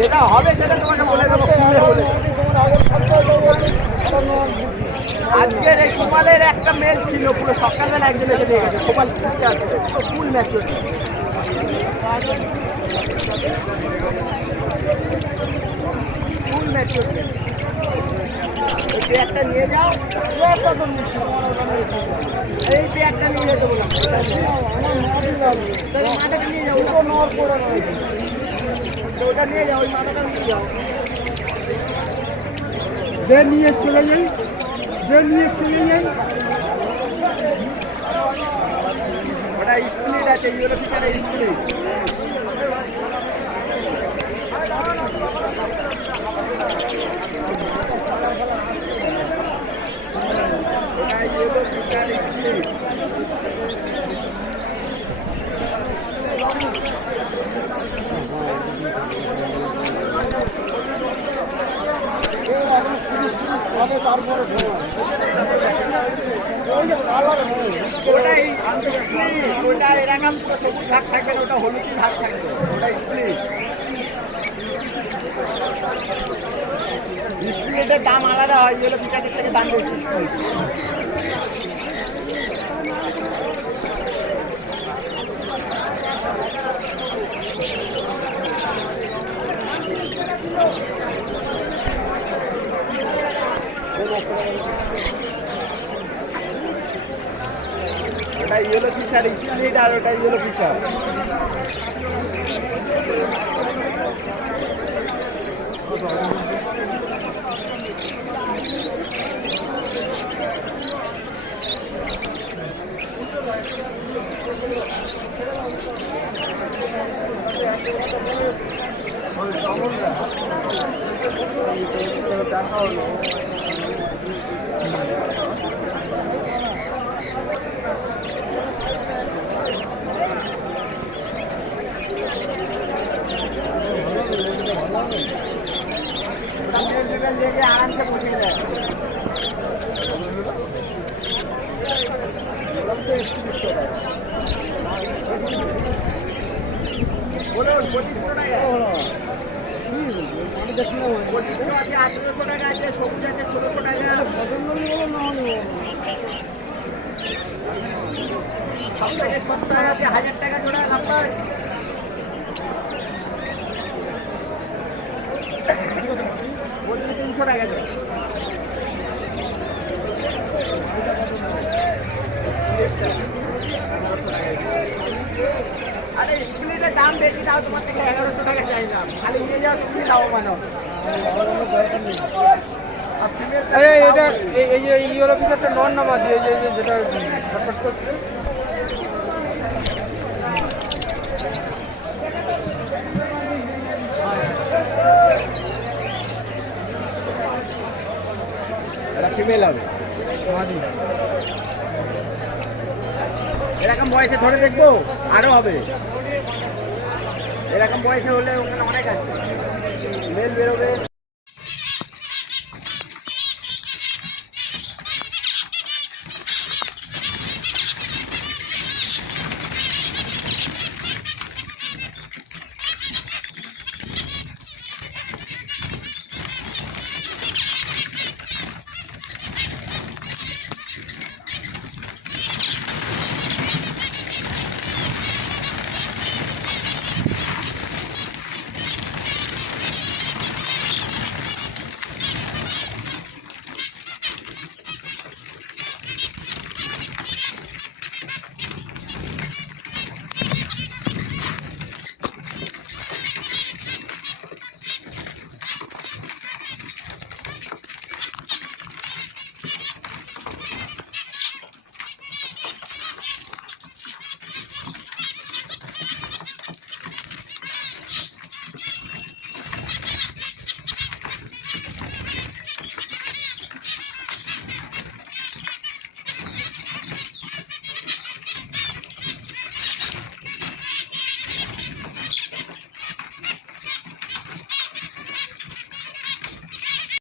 যেটা হবে সেটা তোমাকে বলে দেবো। আজকের এই কোবালের একটা মেল ছিল, পুরো সকালবেলা একজন এসে দিয়ে গেছে। কোবাল ফুল ম্যাচ হচ্ছে, ফুল ম্যাচ হচ্ছে। এই ব্যাগটা নিয়ে যাও, এই ব্যাগটা নিয়ে যেতে বললাম, মাথাটা নিয়ে যাও, ওটা নিয়ে যাও, ওই মাথাটা নিয়ে যাও, নিয়ে চলে যাই, নিয়ে চলে যাই। ওটা স্প্লিট আছে, ইউরো পিছনে স্প্লিট। ওটা এরকম সবুজ ভাগ থাকবে না, ওটা হলুদ ভাগ থাকবে, ওটা স্প্লিটের দাম আলাদা হয়, ইয়েলো পিকাটের থেকে দাম বেশি। ওটা ইয়েলো ফিশার স্প্লিট, আর ওটা ইয়েলো ফিশার। लेके आराम से पूछेंगे बोलो 2500 টাকা 2500 আছে 1800 টাকা আছে সবুজ আছে 1600 টাকা বদল বলো না হলো সব থেকে সস্তা আছে 1000 টাকা জোড়া খাবার 300 টাকা জোড়া আরে স্কুলের দাম বেশি দাও তোমার থেকে 1100 টাকা চাইলাম খালি নিয়ে যাও তুমি দাও মানো আরে এটা এই যে ইউরো পিসারটা নন নাম আছে এই যে যেটা ফটফট করছে এটা ফিমেল হবে এরকম বয়সে ধরে দেখবো আরো হবে এরকম বয়সে হলে ওখানে অনেক আছে মেল বেরোবে